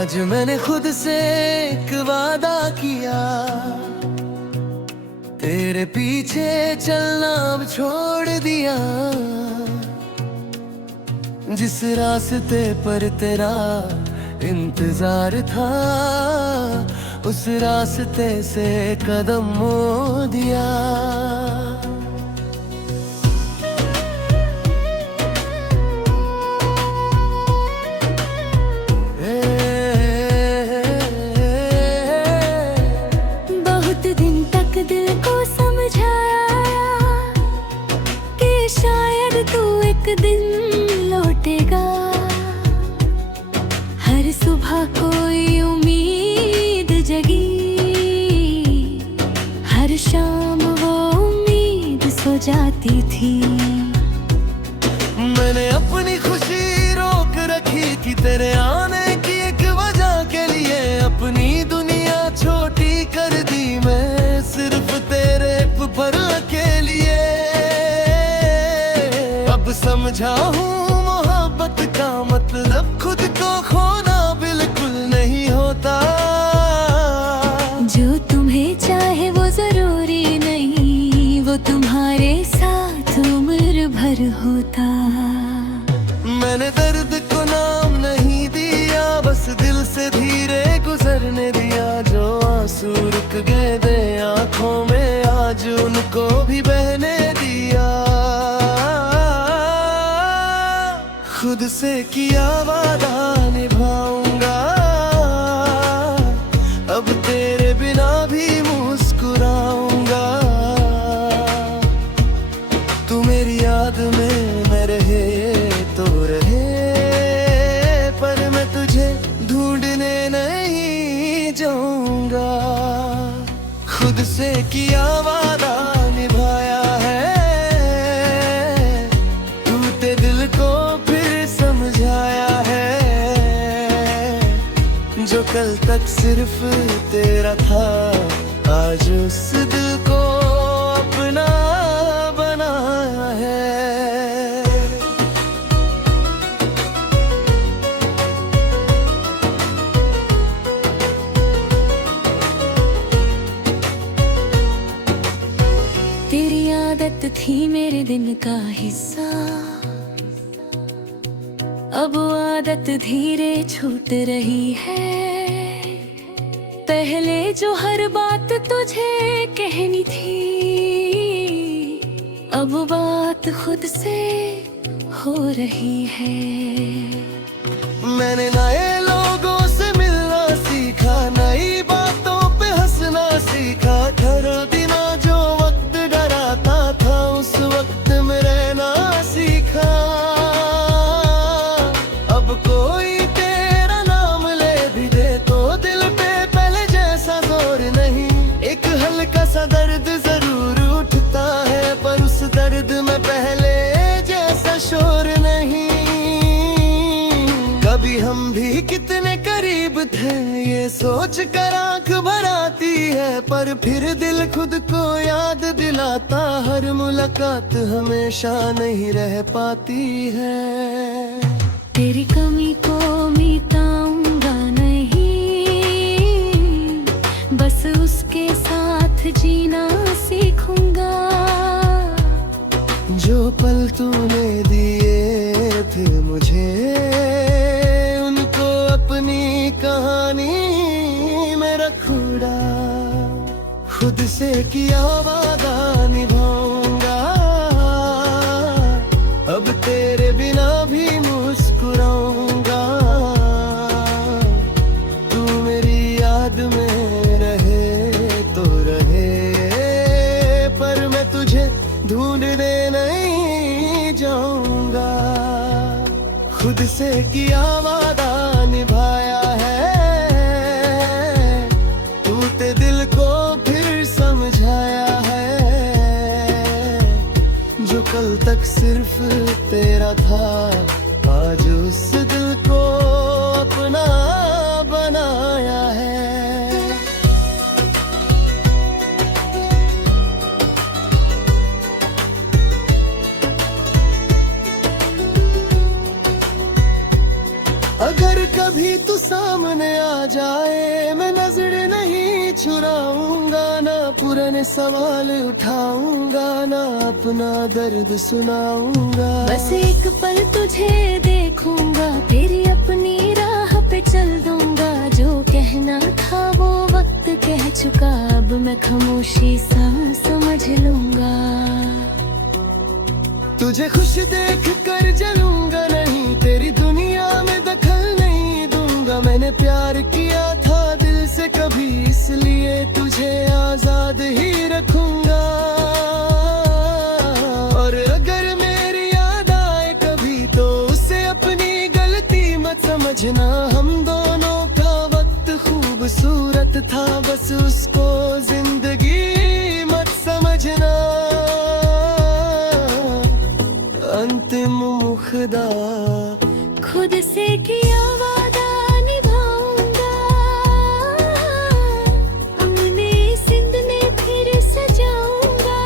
आज मैंने खुद से एक वादा किया, तेरे पीछे चलना अब छोड़ दिया। जिस रास्ते पर तेरा इंतजार था, उस रास्ते से कदम मोड़ दिया। बहुत दिन तक दिल को समझाया कि शायद तू एक दिन लौटेगा। हर सुबह कोई उम्मीद जगी, हर शाम वो उम्मीद सो जाती थी। मैंने अपनी खुशी रोक रखी कि तेरे आने की एक वजह के लिए अपनी दुनिया छोटी कर दी मैं, सिर्फ तेरे पर के लिए। अब समझा हूँ मोहब्बत का मतलब खुद को खोना बिल्कुल नहीं होता। जो तुम्हें चाहे वो जरूरी नहीं, वो तुम्हारे साथ उम्र भर होता। मैंने दर्द को नाम नहीं दिया, बस दिल से धीरे गुजरने दिया। जो आंसू रुक गए थे आंखों में, आज उनको भी बहने दिया। खुद से किया वादा निभाऊंगा, अब तेरे बिना भी मुस्कुराऊंगा। तू मेरी याद में मैं रहे तो रहे, पर मैं तुझे ढूंढने नहीं जाऊंगा। खुद से किया वादा निभाया है, टूटे दिल को फिर समझाया है। जो कल तक सिर्फ तेरा था, आज उस दिल को अपना बनाया है। तेरी आदत थी मेरे दिन का हिस्सा, अब वो आदत धीरे छूट रही है। पहले जो हर बात तुझे कहनी थी, अब बात खुद से हो रही है। मैंने नए लोगों से मिलना सीखा, नई बातों पे हंसना सीखा। हर दिन जो वक्त डराता था, उस वक्त में रहना सीखा। अब कोई तेरा नाम ले भी दे तो दिल पे पहले जैसा जोर नहीं। एक हल्का सा दर्द जरूर उठता है, पर उस दर्द में पहले जैसा शोर नहीं। कभी हम भी कितने करीब थे, ये सोच कर आंख भर आती है। पर फिर दिल खुद को याद दिलाता, हर मुलाकात हमेशा नहीं रह पाती है। तेरी कमी को मिटाऊंगा नहीं, बस उसके साथ जीना सीखूंगा। जो पल तूने दिए थे मुझे, उनको अपनी कहानी में रखूंगा। खुद से किया वादा निभाऊंगा, अब तेरे बिना भी मुस्कुराऊंगा। तू मेरी याद में रहे तो रहे, पर मैं तुझे ढूंढने नहीं जाऊंगा। खुद से किया वादा निभाया है, टूटे दिल को फिर समझाया है। जो कल तक सिर्फ तेरा था, आज उस दिल को अपना बनाया है। अगर कभी तू सामने आ जाए, मैं नजर नहीं चुराऊंगा, ना पुराने सवाल उठाऊंगा, ना अपना दर्द सुनाऊंगा। बस एक पल तुझे देखूंगा, तेरी अपनी राह पे चल दूंगा। जो कहना था वो वक्त कह चुका, अब मैं खामोशी सा समझ लूंगा। तुझे खुश देख कर जलूंगा नहीं, तेरी दुनिया में दखल नहीं दूंगा। मैंने प्यार किया था दिल से कभी, इसलिए तुझे आजाद ही रखूंगा। और अगर मेरी याद आए कभी तो उसे अपनी गलती मत समझना। हम दोनों का वक्त खूबसूरत था, बस उसको जिंदगी मत समझना। अंतिम मुखदा खुद से किया वादा निभाऊंगा, अपने सिंदने फिर सजाऊंगा।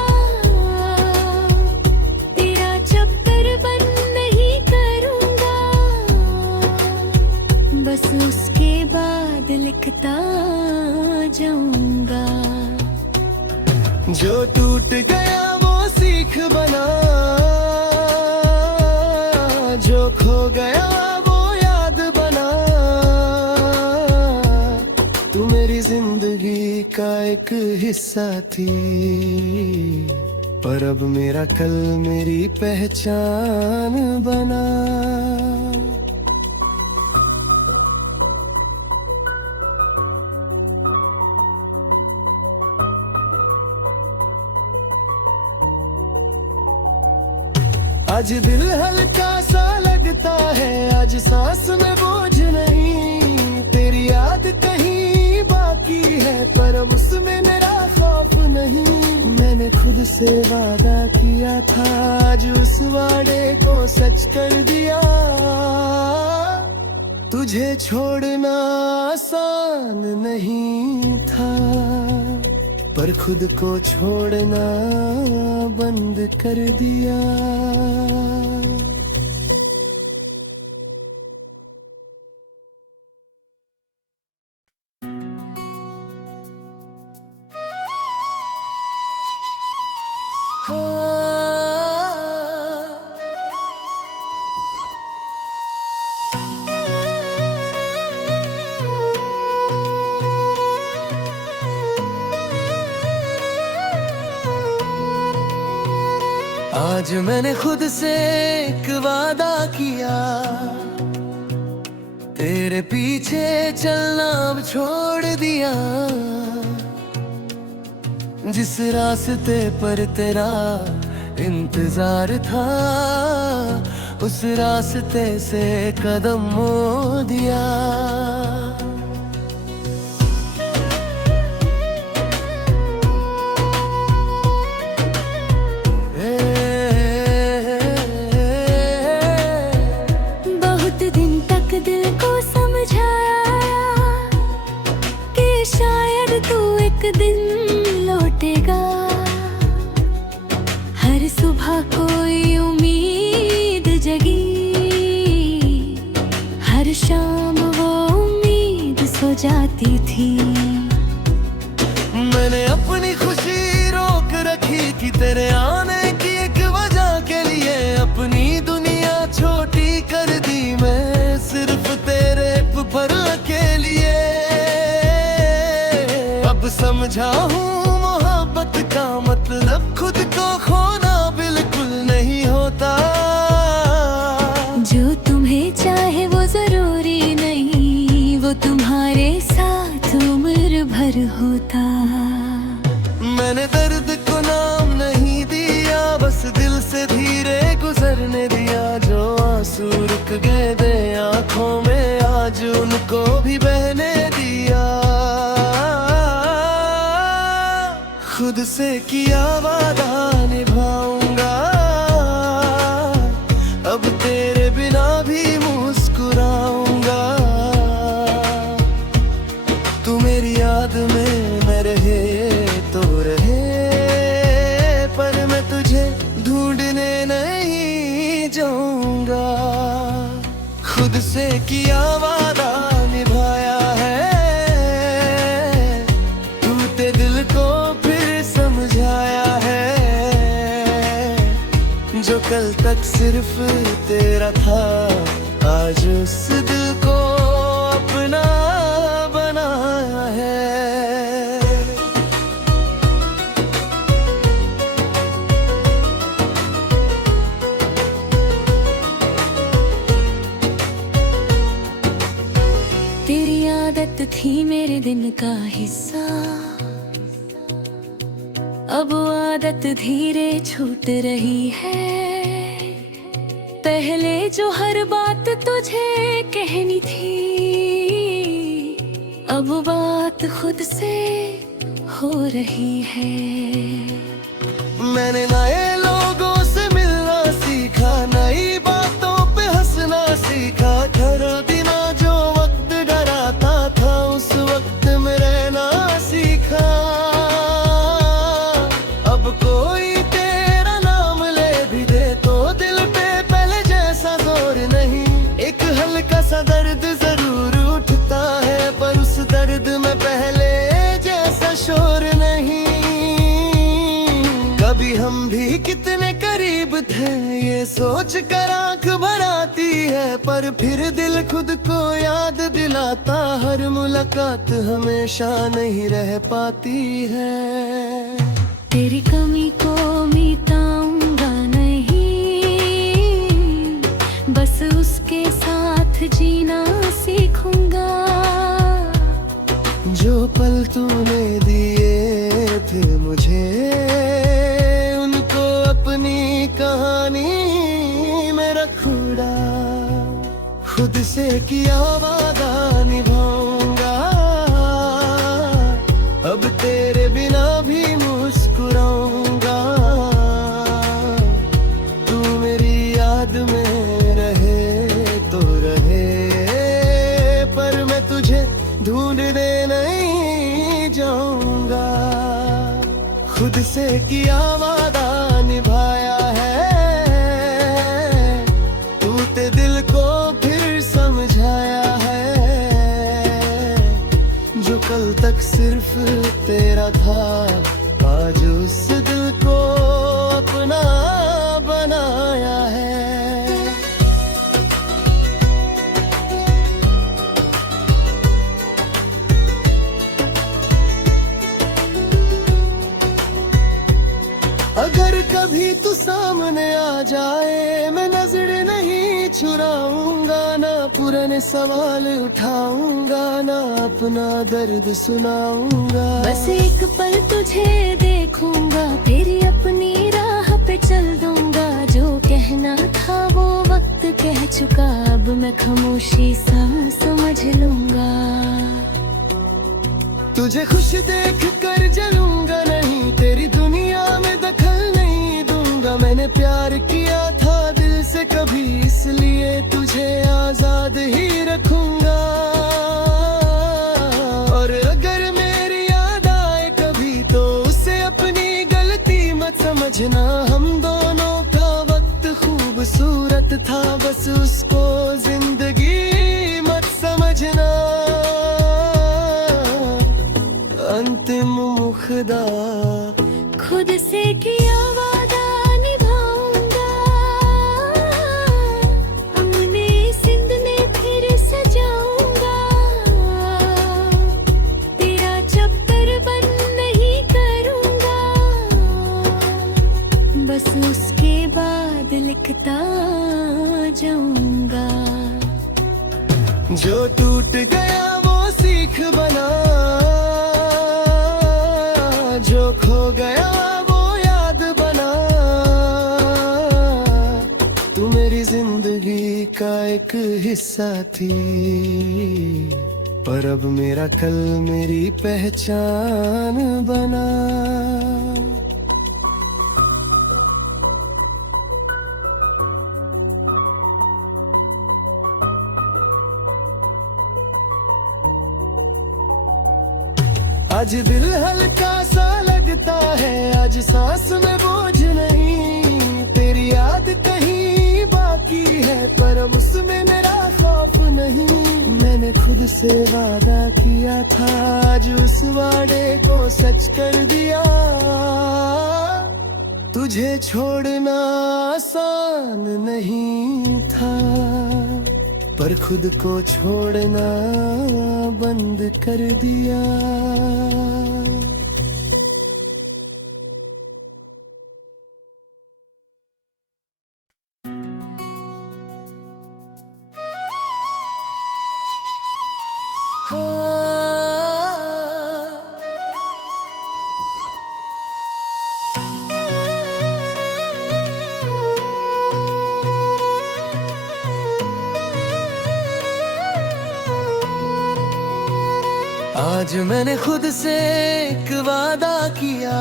तेरा चक्कर बंद नहीं करूंगा, बस उसके बाद लिखता जाऊंगा। जो टूट गया वो सीख बना, जो खो गया वो याद बना। तू मेरी जिंदगी का एक हिस्सा थी, पर अब मेरा कल मेरी पहचान बना। आज दिल हल्का सा लगता है, आज सांस में बोझ नहीं। तेरी याद कहीं बाकी है, पर अब उसमें मेरा खौफ नहीं। मैंने खुद से वादा किया था, आज उस वादे को सच कर दिया। तुझे छोड़ना आसान नहीं था, पर खुद को छोड़ना बंद कर दिया। आज मैंने खुद से एक वादा किया, तेरे पीछे चलना अब छोड़ दिया। जिस रास्ते पर तेरा इंतजार था, उस रास्ते से कदम मोड़ दिया। दिन लौटेगा, हर सुबह कोई उम्मीद जगी, हर शाम वो उम्मीद सो जाती थी। मैंने अपनी खुशी रोक रखी कि तेरे आने की एक वजह के लिए, अपनी दुनिया छोटी कर दी मैं सिर्फ तेरे पर के लिए। समझा हूँ मोहब्बत का मतलब खुद को खोना बिल्कुल नहीं होता। जो तुम्हें चाहे वो जरूरी नहीं, वो तुम्हारे साथ उम्र भर होता। मैंने दर्द को नाम नहीं दिया, बस दिल से धीरे गुजरने दिया। जो आंसू रुक गए थे आंखों में, आज उनको भी बहने दिया। खुद से किया वादा निभाऊंगा, अब तेरे बिना भी मुस्कुराऊंगा। तू मेरी याद में न रहे तो रहे, पर मैं तुझे ढूंढने नहीं जाऊंगा। खुद से किया वादा निभा जो कल तक सिर्फ तेरा था, आज उस दिल को अपना बनाया है। तेरी आदत थी मेरे दिन का हिस्सा, अब वो आदत धीरे छूट रही है। पहले जो हर बात तुझे कहनी थी, अब बात खुद से हो रही है। मैंने नए लोगों से मिलना सीखा, नई बातों पे हंसना सीखा। डरा बिना जो वक्त डराता था, उस वक्त में रहना सीखा। अब कोई तेरा नाम ले भी दे तो दिल पे पहले जैसा जोर नहीं। एक हल्का सा दर्द जरूर उठता है, पर उस दर्द में पहले जैसा शोर नहीं। कभी हम भी कितने करीब थे, ये सोच कर आंख भर आती है। पर फिर दिल खुद को याद दिलाता, हर मुलाकात हमेशा नहीं रह पाती है। तेरी कमी को मिटाऊंगा नहीं, बस उसके साथ जीना सीखूंगा। जो पल तूने दिए थे मुझे, उनको अपनी कहानी में रखूंगा। खुद से किया वादा निभाऊंगा, अब तेरे बिना भी मुस्कुराऊंगा। तू मेरी याद में रहे तो रहे, पर मैं तुझे ढूंढने नहीं जाऊंगा। खुद से किया वादा निभाया है, तू ते दिल को फिर समझाया है। जो कल तक सिर्फ तेरा था, आज उस दिल को अपना बनाया है। अगर कभी तू सामने आ जाए, मैं नजर नहीं चुराऊंगा। ना पुराने सवाल उठाऊंगा, ना अपना दर्द सुनाऊंगा। बस एक पल तुझे देखूंगा, तेरी अपनी राह पे चल दूंगा। जो कहना था वो वक्त कह चुका, अब मैं खामोशी सा समझ लूंगा। तुझे खुश देख कर जलूंगा नहीं, तेरी दुनिया में दखल नहीं दूंगा। मैंने प्यार किया था दिल से कभी, इसलिए तुझे आजाद ही रखूंगा। और अगर मेरी याद आए कभी, तो उसे अपनी गलती मत समझना। हम दोनों का वक्त खूबसूरत था, बस उसको जिंदगी मत समझना। अंतिम मुखदा खुद से किया वादा निभाऊंगा, अपने सिंदने फिर सजाऊंगा। तेरा चक्कर बंद नहीं करूंगा, बस उसके बाद लिखता जाऊंगा। जो टूट गया वो सीख बना, जो खो गया वो याद बना। तू मेरी जिंदगी का एक हिस्सा थी, पर अब मेरा कल मेरी पहचान बना। आज दिल हल्का सा लगता है, आज सांस में बोझ नहीं। तेरी याद कहीं बाकी है, पर अब उसमें मेरा खौफ नहीं। मैंने खुद से वादा किया था, आज उस वादे को सच कर दिया। तुझे छोड़ना आसान नहीं था, पर खुद को छोड़ना बंद कर दिया। आज मैंने खुद से एक वादा किया,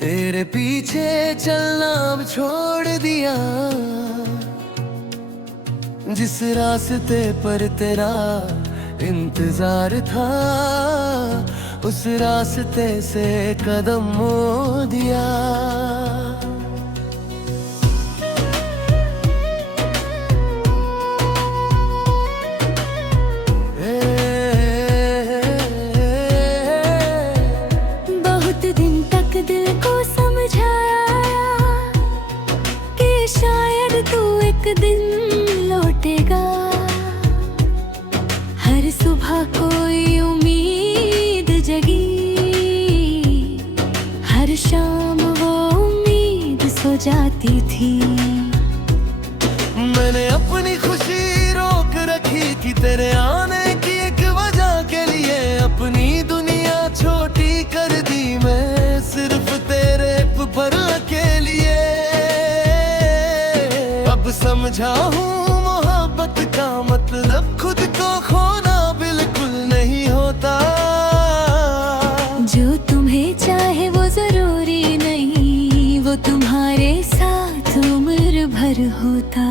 तेरे पीछे चलना अब छोड़ दिया। जिस रास्ते पर तेरा इंतजार था, उस रास्ते से कदम मोड़ दिया। बहुत दिन तक दिल को समझाया कि शायद तू एक दिन लौटेगा। हर सुबह कोई उम्मीद जगी, हर शाम वो उम्मीद सो जाती थी। मैंने अपनी खुशी रोक रखी कि तेरे आने की एक वजह के लिए अपनी दुनिया छोटी कर दी। मैं सिर्फ तेरे पर के लिए अब समझा हूँ, मोहब्बत का मतलब खुद को खोना बिल्कुल नहीं होता। जो तुम्हें चाहे वो जरूरी नहीं, वो तुम्हारे साथ उम्र भर होता।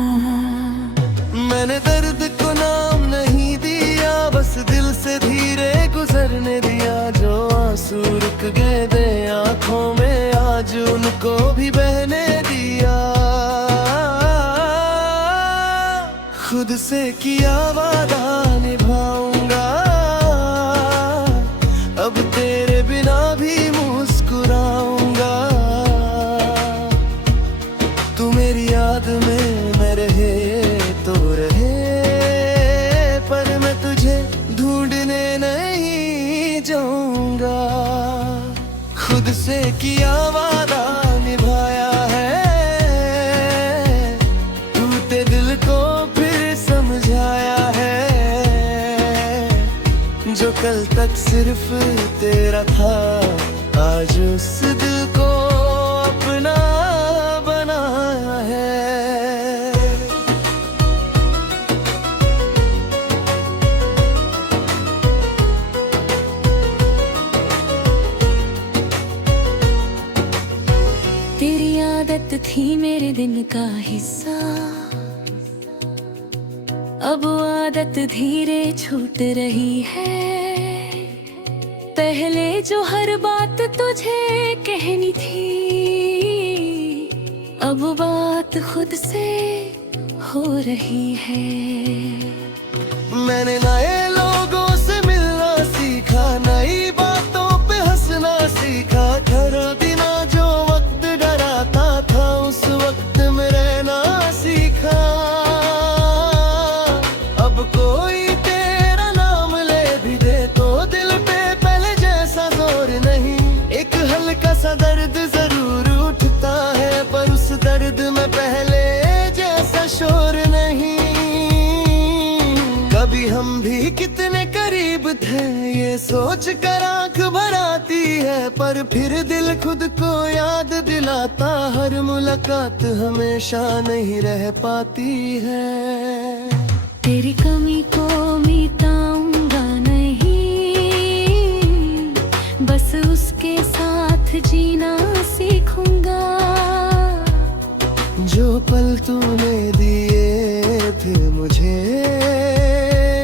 मैंने दर्द को नाम नहीं दिया, बस दिल से धीरे गुजरने दिया। जो आंसू रुक गए थे आंखों में, आज उनको भी बहने दिया। खुद से किया वादा निभाऊंगा, अब तेरे बिना भी मुस्कुराऊंगा। तू मेरी याद में मैं रहे तो रहे, पर मैं तुझे ढूंढने नहीं जाऊंगा। खुद से किया वादा निभाया है, टूटे दिल को फिर समझाया है। जो कल तक सिर्फ तेरा था, आज उस दिल को अपना बनाया है। तेरी आदत थी मेरे दिन का हिस्सा, अब वो आदत धीरे छूट रही है। पहले जो हर बात तुझे कहनी थी, अब वो बात खुद से हो रही है। मैंने नए लोगों से मिलना सीखा, नई बातों पे हंसना सीखा। हर दिन जो वक्त डराता था, उस वक्त में रहना सीखा। अब कोई तेरा नाम ले भी दे तो दिल पे पहले जैसा जोर नहीं। एक हल्का सा दर्द जरूर उठता है, पर उस दर्द में पहले जैसा शोर नहीं। कभी हम भी कितने करीब थे, ये सोच कर आंख भर आती है। पर फिर दिल खुद को याद दिलाता, हर मुलाकात हमेशा नहीं रह पाती है। तेरी कमी को मिटाऊंगा नहीं, बस उसके साथ जीना सीखूंगा। जो पल तूने दिए थे मुझे,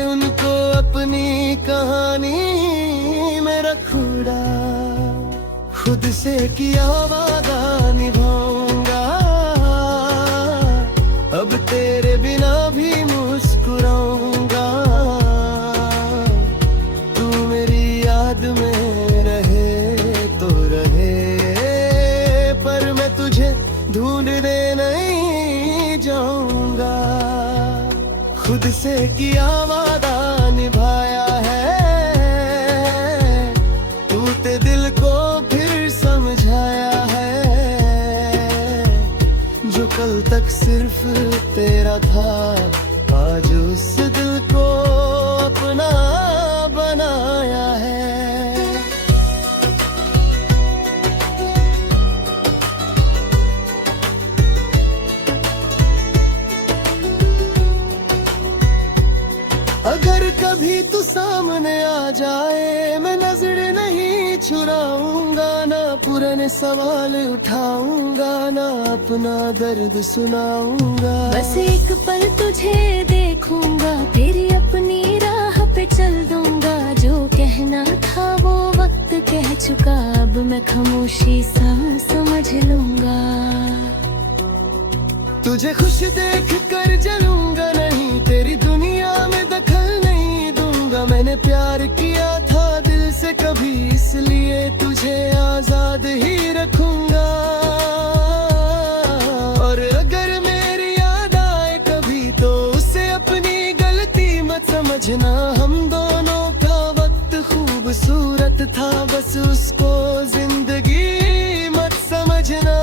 उनको अपनी कहानी में रखूंगा। खुद से किया वादा निभाऊंगा, अब तेरे बिना भी मुस्कुराऊंगा। तू मेरी याद में रहे तो रहे, पर मैं तुझे तुझे ढूंढने नहीं जाऊंगा। खुद से किया वादा निभाया है, टूटे दिल को फिर समझाया है। जो कल तक सिर्फ तेरा था, आज उस दिल को अपना बनाया है। अगर कभी तू सामने आ जाए, मैं नजर नहीं चुराऊंगा, ना पुराने सवाल उठाऊंगा, ना अपना दर्द सुनाऊंगा। बस एक पल तुझे देखूंगा, तेरी अपनी राह पे चल दूंगा। जो कहना था वो वक्त कह चुका, अब मैं खामोशी सा समझ लूंगा। तुझे खुश देख कर जलूंगा नहीं, तेरी दुनिया में दखल नहीं दूंगा। मैंने प्यार किया था दिल से कभी, इसलिए तुझे आजाद ही रखूंगा। और अगर मेरी याद आए कभी, तो उसे अपनी गलती मत समझना। हम दोनों का वक्त खूबसूरत था, बस उसको जिंदगी मत समझना।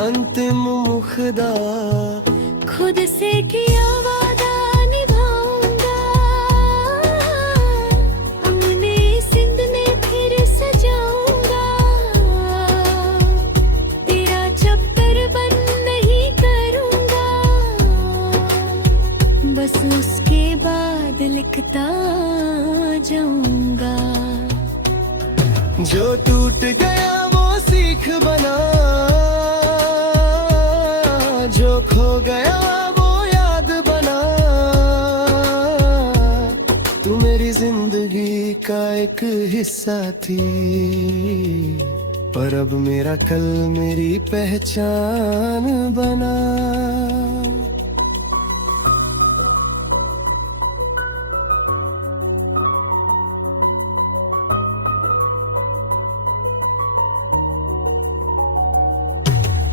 अंतिम मुखदा खुद से किया वादा निभाऊंगा, अपने सिंध में फिर सजाऊंगा। तेरा चक्कर बंद नहीं करूंगा, बस उसके बाद लिखता जाऊंगा। जो टूट गया वो सीख बना, जो खो गया वो याद बना। तू मेरी जिंदगी का एक हिस्सा थी, पर अब मेरा कल मेरी पहचान बना।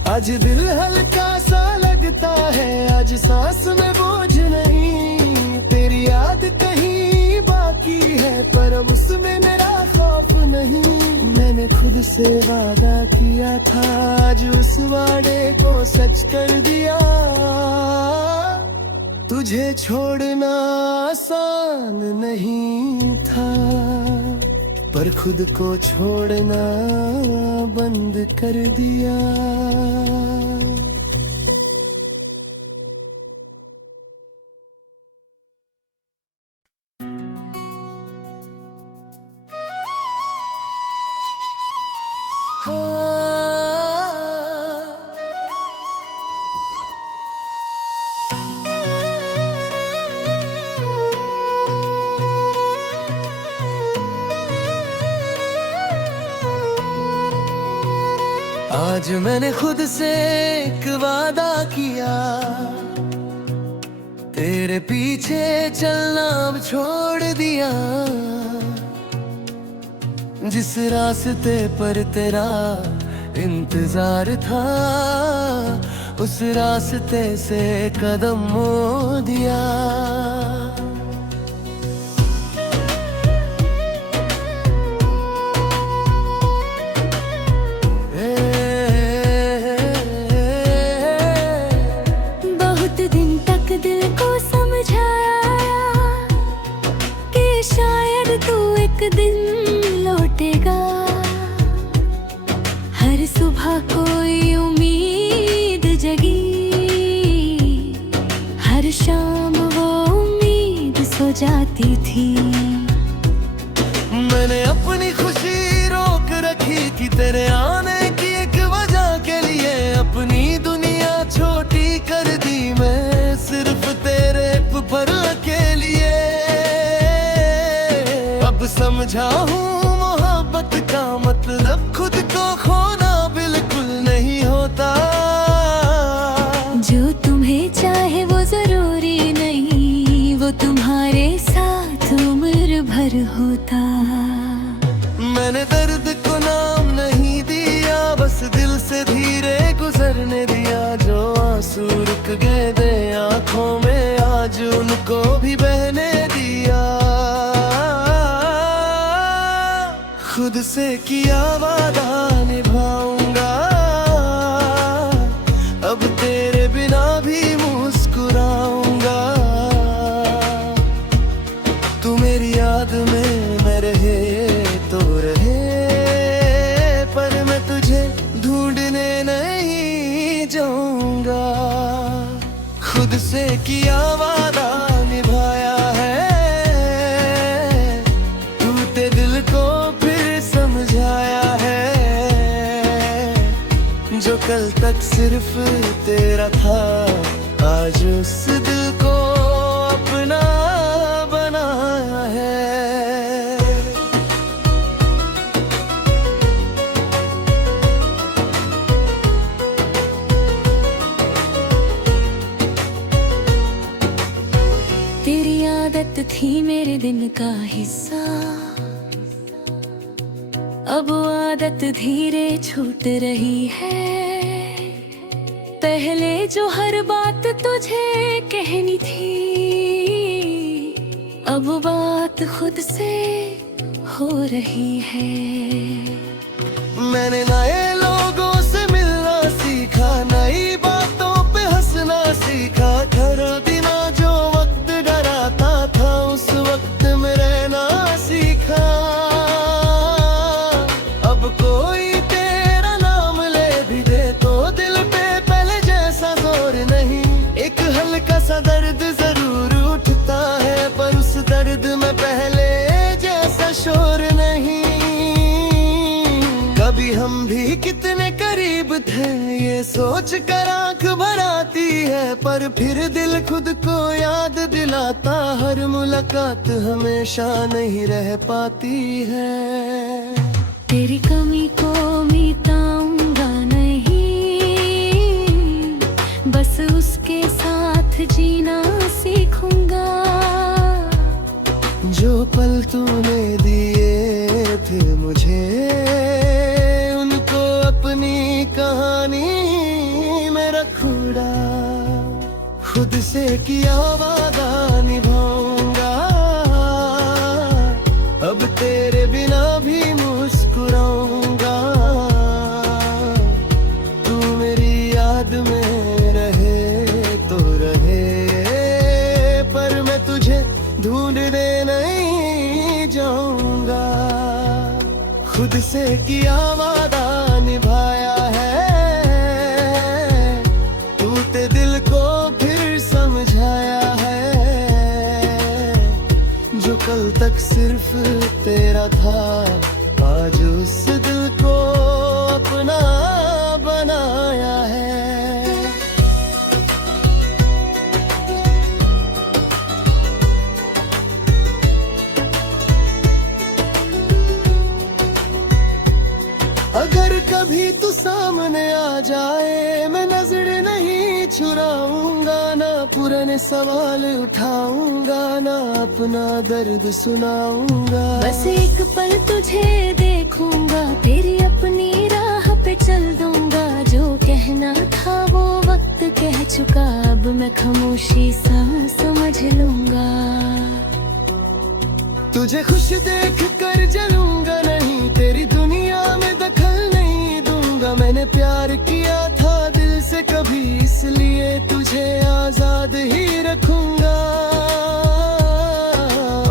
आज दिल हल्का सा लगता है, आज सांस में बोझ नहीं। तेरी याद कहीं बाकी है, पर अब उसमें मेरा खौफ नहीं। मैंने खुद से वादा किया था, आज उस वादे को सच कर दिया। तुझे छोड़ना आसान नहीं था, पर खुद को छोड़ना बंद कर दिया। आज मैंने खुद से एक वादा किया, तेरे पीछे चलना अब छोड़ दिया। जिस रास्ते पर तेरा इंतजार था, उस रास्ते से कदम मोड़ दिया। दिन लौटेगा, हर सुबह कोई उम्मीद जगी, हर शाम वो उम्मीद सो जाती थी। मैंने अपनी खुशी रोक रखी कि तेरे आने की एक वजह के लिए अपनी दुनिया छोटी कर दी। मैं सिर्फ तेरे पर के लिए अब समझा हूँ, मोहब्बत का मतलब खुद को खोना बिल्कुल नहीं होता। जो तुम्हें चाहे वो जरूरी नहीं, वो तुम्हारे साथ उम्र भर होता। मैंने दर्द को नाम नहीं दिया, से किया वादा निभाया है, टूटे दिल को फिर समझाया है। जो कल तक सिर्फ तेरा था, आज उस दिल को अपना बनाया है। तेरी आदत थी मेरे दिन का हिस्सा, अब वो आदत धीरे छूट रही है। पहले जो हर बात तुझे कहनी थी, अब बात खुद से हो रही है। मैंने नए लोगों से मिलना सीखा, नई बातों पे हंसना सीखा। डरो बिना जो वक्त डराता था, उस वक्त में रहना सीखा। अब कोई तेरा नाम ले भी दे तो दिल पे पहले जैसा जोर नहीं। एक हल्का सा दर्द जरूर उठता है, पर उस दर्द में पहले जैसा शोर नहीं। कभी हम भी कितने करीब थे, ये सोच कर आंख भर आती है। पर फिर दिल खुद को याद दिलाता, हर मुलाकात हमेशा नहीं रह पाती है। तेरी कमी को मिटाऊंगा नहीं, बस उसके साथ जीना सीखूंगा। जो पल तूने दिए थे मुझे, उनको अपनी कहानी में रखूंगा। खुद से किया वादा निभाऊंगा, अब तेरे बिना भी मुस्कुराऊंगा। तू मेरी याद में रहे तो रहे, पर मैं तुझे ढूंढने नहीं जाऊंगा। खुद से किया वादा निभाया है, टूटे दिल को फिर समझाया है। जो कल तक सिर्फ तेरा था, आज उस दिल को अपना बनाया है। अगर कभी तू सामने आ जाए, मैं नजर नहीं छुड़ाऊंगा। ना पुराने सवाल उठाऊंगा, ना अपना दर्द सुनाऊंगा। बस एक पल तुझे देखूंगा, तेरी अपनी राह पे चल दूंगा। जो कहना था वो वक्त कह चुका, अब मैं खामोशी सा समझ लूंगा। तुझे खुश देख कर जलूंगा नहीं, तेरी दुनिया में दखल नहीं दूंगा। मैंने प्यार किया था दिल से कभी, इसलिए तुझे आजाद ही रखूंगा।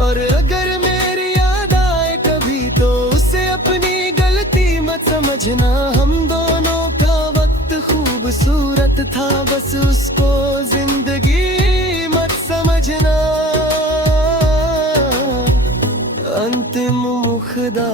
और अगर मेरी याद आए कभी, तो उसे अपनी गलती मत समझना। हम दोनों का वक्त खूबसूरत था, बस उसको जिंदगी मत समझना। अंतिम मुखदा